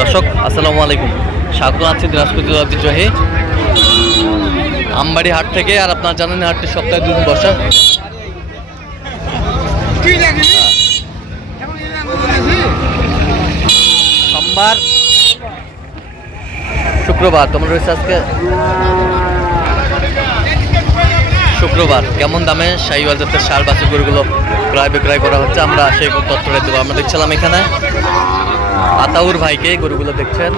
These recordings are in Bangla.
দর্শক আসসালামু আলাইকুম, স্বাগত আছি দিনাজপুর জেলার ঐতিহ্যবাহী আমবাড়ি হাট থেকে। আর আপনারা জানেন হাটটি সপ্তাহে দুদিন বসা। সোমবার, শুক্রবার তোমার রয়েছে আজকে শুক্রবার। কেমন দামে শাহিওয়াল জাতের ষাঁড় বাছুর গরুগুলো ক্রয় বিক্রয় করা হচ্ছে আমরা সেই তথ্যটা দেবো। আমরা দেখছিলাম এখানে আতাউর ভাইকে, গরুগুলো দেখছেন।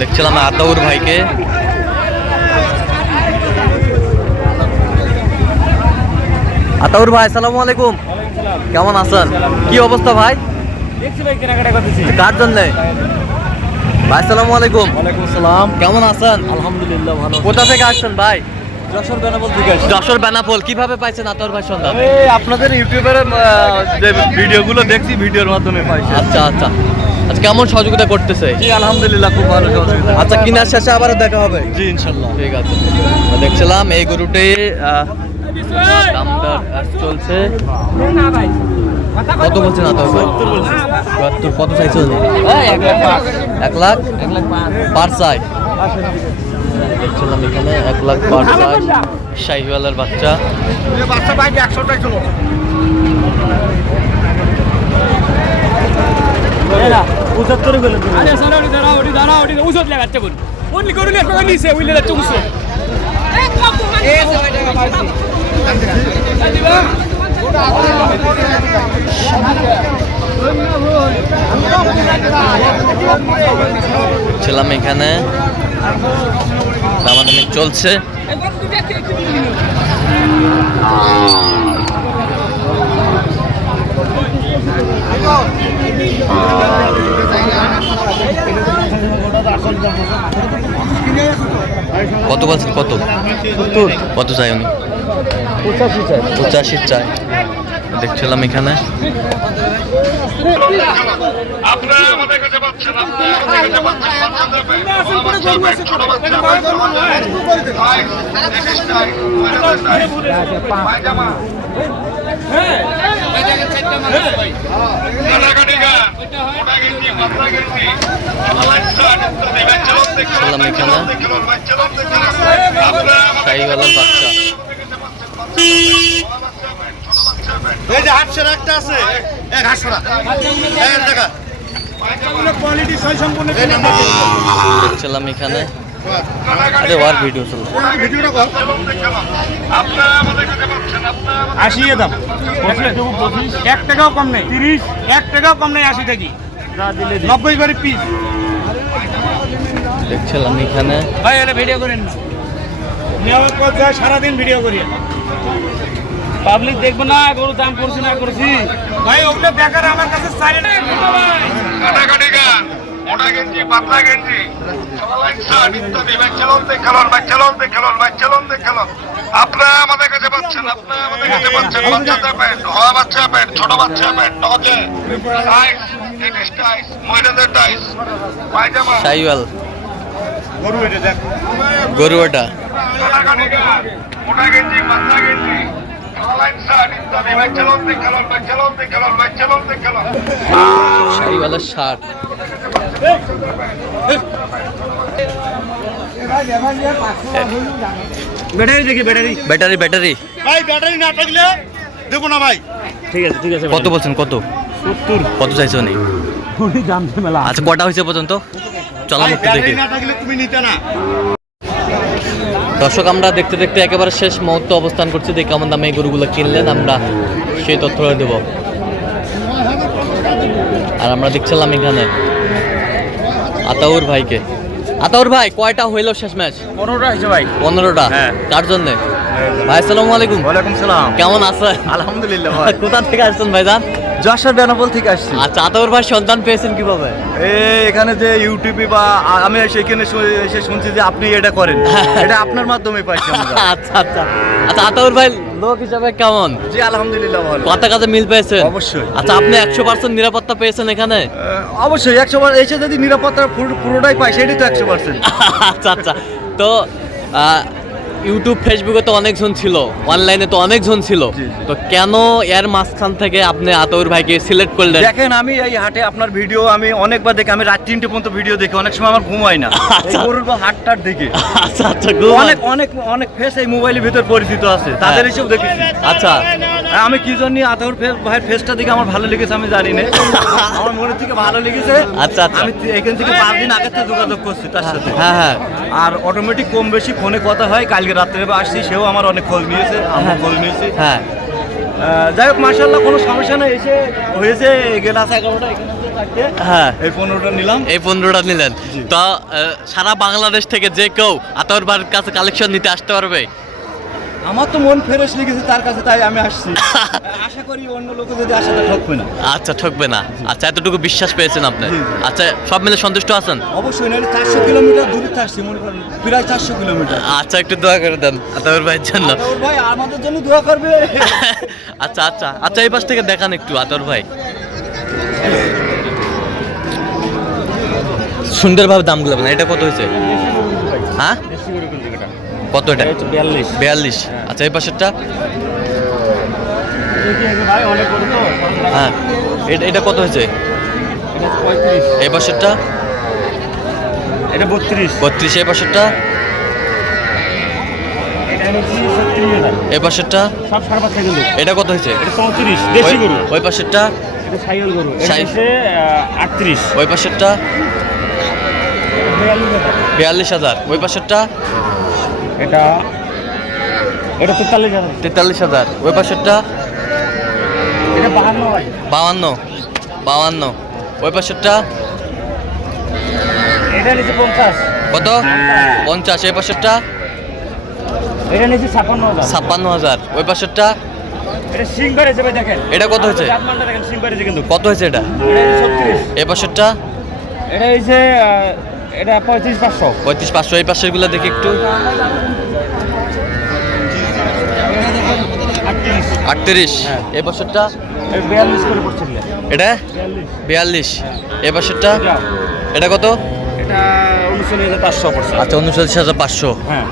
দেখছিলাম আতাউর ভাইকে। আতাউর ভাই আসসালামু আলাইকুম, কেমন আছেন? কি অবস্থা ভাই? কার জন্য ভাই? আসসালামু আলাইকুম। ওয়ালাইকুম আসসালাম। কেমন আছেন? আলহামদুলিল্লাহ ভালো। কোথা থেকে আসছেন ভাই? যশোর বেনাপোল থেকে আসছি। যশোর বেনাপোল। কিভাবে পাইছেন আতাউর ভাই সন্ধান? আপনাদের ইউটিউবের যে ভিডিওগুলো দেখছি, ভিডিওর মাধ্যমে পাইছি। আচ্ছা আচ্ছা আচ্ছা, কেমন সহযোগিতা করতেছে? জি আলহামদুলিল্লাহ, খুব ভালো সহযোগিতা। আচ্ছা, কেনার শেষে আবার দেখা হবে। জি ইনশাল্লাহ। ঠিক আছে, দেখছিলাম এই গরুটি দামদার চলছে। কত বলছেন আতাউর ভাই? ৭০। কত চাইছেন? ১,০০,০০০ চাই। দেখছিলাম এখানে ১,০০,০০০ চাই। শাহিওয়ালের বাচ্চা। ছিলাম এখানে দামাদামি চলছে। কত বলছেন? কত কত চাই উনি? 85 চাই। দেখছিলাম এখানে শাহিওয়ালের বাচ্চা। এই যে ৮০০ একটা আছে, ১,৮০০ টাকা কোয়ালিটি সই সম্পূর্ণ। দেখছিলাম এখানে আরে ওয়ার ভিডিও চলছে। ভিডিওটা কর। ৮০ দাম, ১ টাকাও কম নেই। ৩০, ১ টাকাও কম নেই। ৮০ টাকি ৯০ করে পিস। দেখছিলাম এখানে ভাই এটা ভিডিও করেন না, নিয়মিত পথ যায়, সারাদিন ভিডিও করি। পাবলিক দেখবো না গরু দাম করছি না করছি। ভাই ওগুলো দেখার আমার কাছে মোটা গেঞ্জি, পাতলা গেঞ্জি, আপনারা আমাদের কাছে পাচ্ছেন। আপনারা আমাদের কাছে পাচ্ছেন বাচ্চাদের প্যান্ট, হওয়া বাচ্চা প্যান্ট, ছোট বাচ্চা প্যান্ট, নজে টাইস, টেনিস টাইস, মহিলাদের টাইস, পায়জামা। শাহিওয়াল গরু এটা দেখ, গরু এটা মোটা গেঞ্জি, পাতলা গেঞ্জি, শাহিওয়ালের শার্ট। ব্যাটারি দেখি, ব্যাটারি ব্যাটারি ব্যাটারি ভাই, ব্যাটারি না থাকলে দেবো না ভাই। ঠিক আছে ঠিক আছে। কত বলছেন? কত ৭০। কত চাইছো নি? দাম মেলা। আচ্ছা, কটা হয়েছে পর্যন্ত? চলাম একটু দেখি। ব্যাটারি না থাকলে তুমি নিতে না। দর্শক, আমরা দেখতে দেখতে একেবারে শেষ মুহূর্তে অবস্থান করছি। দেখি কেমন দামে এই গরুগুলো কিনলেন, আমরা সেই তথ্যটা দেব। আর আমরা দেখছিলাম এখানে আতাউর ভাইকে। আতাউর ভাই, কয়টা হইল শেষ ম্যাচ? ১৫টা হয়েছে ভাই। 15টা। হ্যাঁ। কার জন্য ভাই? আসসালামু আলাইকুম। ওয়ালাইকুম সালাম। কেমন আছেন? আলহামদুলিল্লাহ ভাই। কোথা থেকে আসছেন ভাইজান? যশোর বেনাপোল থেকে আসছি। আচ্ছা, আতাউর ভাই সন্তান পেয়েছেন কিভাবে? এখানে যে ইউটিউবে বা আমি সেখানে এসে শুনছি যে আপনি এটা করেন, এটা আপনার মাধ্যমে পাইছি আমরা। আচ্ছা আচ্ছা আচ্ছা, আতাউর ভাই লোক হিসাবে কেমন? জি আলহামদুলিল্লাহ ভালো। কথা কাজে মিল পেয়েছেন? অবশ্যই। আচ্ছা, আপনি 100% নিরাপত্তা পেয়েছেন এখানে? অবশ্যই 100%। এসে যদি নিরাপত্তা পুরোটাই পাই, সেটাই তো 100%। আচ্ছা আচ্ছা, তো ইউটিউব ফেসবুকে তো অনেকজন ছিল, অনলাইনে তো অনেকজন ছিল, জি, জি। তো কেন এর মাঝখান থেকে আপনি আতাউর ভাইকে সিলেক্ট করলেন? দেখেন আমি এই হাটে আপনার ভিডিও আমি অনেকবার দেখি, আমি রাত 3টে পর্যন্ত ভিডিও দেখি, অনেক সময় আমার ঘুম হয় না এই আচ্ছা। গরুর বা হাটটার দেখে। আচ্ছা আচ্ছা, অনেক অনেক অনেক ফেস এই মোবাইলের ভিতর পরিচিত আছে, তাদের হ্যাঁ। এসব দেখেছি। আচ্ছা আমি কি জন্য আতাউর ভাইয়ের ফেসটা দেখে আমার ভালো লেগেছে আমি জানি না, আমার মনের থেকে ভালো লেগেছে। আচ্ছা, আচ্ছা। আমি এখান থেকে 5 দিন আগে থেকে যোগাযোগ করছি তার সাথে। হ্যাঁ হ্যাঁ আর অটোমেটিক কম বেশি ফোনে কথা হয়, কালকে রাত্রে আসছি, সেও আমার অনেক খোঁজ নিয়েছে, আমি খোঁজ নিয়েছি। হ্যাঁ যাই হোক মাশাআল্লাহ, কোনো সমস্যা নেই, এসে হয়েছে গেলাস 11টা এখানে আছে চারটে, হ্যাঁ এই 15টা নিলাম। এই 15টা নিলেন। তো সারা বাংলাদেশ থেকে যে কেউ আতাউর ভাইয়ের কাছে কালেকশন নিতে আসতে পারবে? আমার তো মন ফ্রেশ লেগেছে তার কাছে, তাই আমি আসছি। আশা করি অন্য লোকে যদি আসে তা ঠকবে না। আচ্ছা, ঠকবে না। আচ্ছা, এতটুকু বিশ্বাস পেয়েছেন আপনি? জি, জি। আচ্ছা, সব মিলে সন্তুষ্ট আছেন? অবশ্যই না, 400 কিলোমিটার দূরে আসছি, মনে করেন প্রায় 400 কিলোমিটার। আচ্ছা, একটু দোয়া করে দেন আতাউর ভাইয়ের জন্য। আতাউর ভাই আমাদের জন্য দোয়া করবে। আচ্ছা আচ্ছা আচ্ছা, এই পাশ থেকে দেখান একটু আতাউর ভাই। সুন্দরভাবে দামগুলো বলেন। এটা কত হয়েছে? হ্যাঁ, কত এটা? 42। আচ্ছা, এই পাশেরটা? ভাই অনেক বড় তো, হ্যাঁ, এটা কত হয়েছে? এটা 35, এই পাশেরটা? এটা 32, 32। এই পাশেরটা? এটা হচ্ছে 36,000। এই পাশেরটা? সব 5.5 কিন্তু। এটা কত হয়েছে? এটা 34 দেশি ওই- গরু। ওই পাশেরটা? এটা সাইয়াল গরু। এটা সাই- হচ্ছে 38, ওই পাশেরটা? 42,000। 42,000। ওই পাশেরটা? এটা 43,000। 43,000। ওই পাশেরটা? এটা 52 ভাই। 52। ওই পাশেরটা? এটা নিচে 50, কত? 50। এই পাশেরটা? এটা নিচে 56,000। 56,000। ওই পাশেরটা? এটা সিং বেড়েছে ভাই, দেখেন এটা কত হয়েছে? জাতমানটা দেখেন, সিং বেড়েছে কিন্তু। কত হয়েছে এটা? এটা হচ্ছে 36, এই পাশেরটা? এটা হচ্ছে এটা 35,500। 35,500। এই পাশের গুলো দেখি একটু। 38। হ্যাঁ। এই পাশেরটা? 42 করে পড়ছিল। এটা 42, 42। এই পাশেরটা? এটা কত? এটা 39,500 পড়ছে। আচ্ছা, 39,500। হ্যাঁ,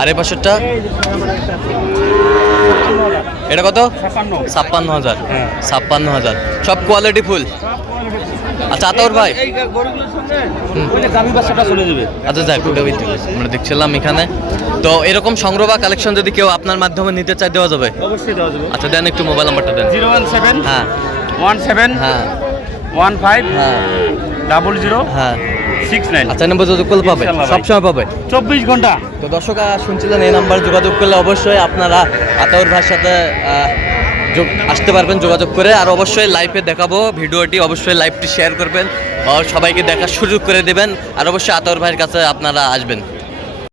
আর এই পাশেরটা? এই যে এটা কত? 56। 56,000। হ্যাঁ। 56,000। সব কোয়ালিটি ফুল। আচ্ছা, আতাউর ভাই। এই গরুগুলোর সঙ্গে ওই যে গাভী বাচ্চাটা চলে যাবে। আচ্ছা, যাই ওটা আমরা দেখছিলাম এখানে। তো এরকম সংগ্রহ বা কালেকশন যদি কেউ আপনার মাধ্যমে নিতে চায়, দেওয়া যাবে? অবশ্যই দেওয়া যাবে। আচ্ছা, দেন একটু মোবাইল নাম্বারটা দেন। 017 হ্যাঁ 17 হ্যাঁ 15 হ্যাঁ 00 হ্যাঁ। 69। আচ্ছা, এই নাম্বার যোগাযোগ করলে পাবে? ইনশাআল্লাহ ভাই। সবসময় পাবে? 24 ঘন্টা। তো দর্শক শুনছিলেন, এই নাম্বার যোগাযোগ করলে অবশ্যই আপনারা আতাউর ভাইয়ের সাথে আসতে পারবেন যোগাযোগ করে। আর অবশ্যই লাইভে দেখাবো ভিডিওটি, অবশ্যই লাইভটি শেয়ার করবেন আর সবাইকে দেখার সুযোগ করে দেবেন। আর অবশ্যই আতাউর ভাইয়ের কাছে আপনারা আসবেন।